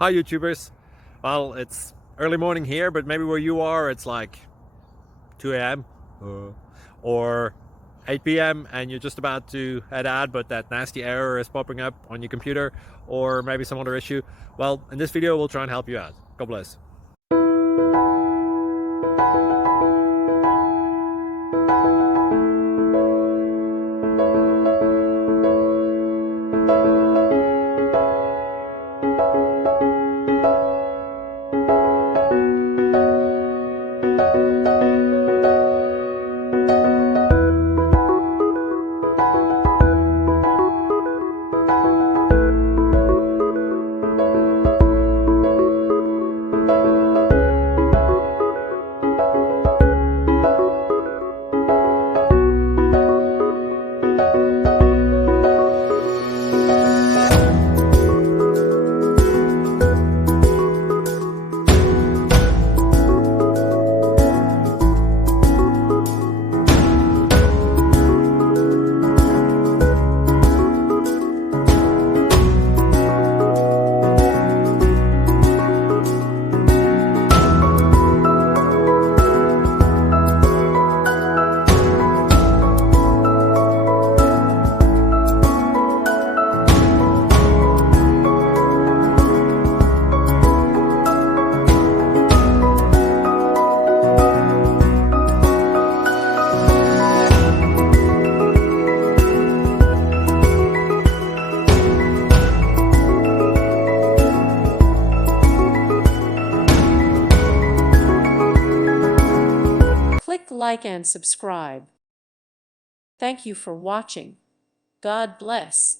Hi YouTubers. Well, it's early morning here, but maybe where you are it's like 2 a.m. or 8 p.m. and you're just about to head out, but that nasty error is popping up on your computer, or maybe some other issue. Well, in this video we'll try and help you out. God bless. Click like and subscribe. Thank you for watching. God bless.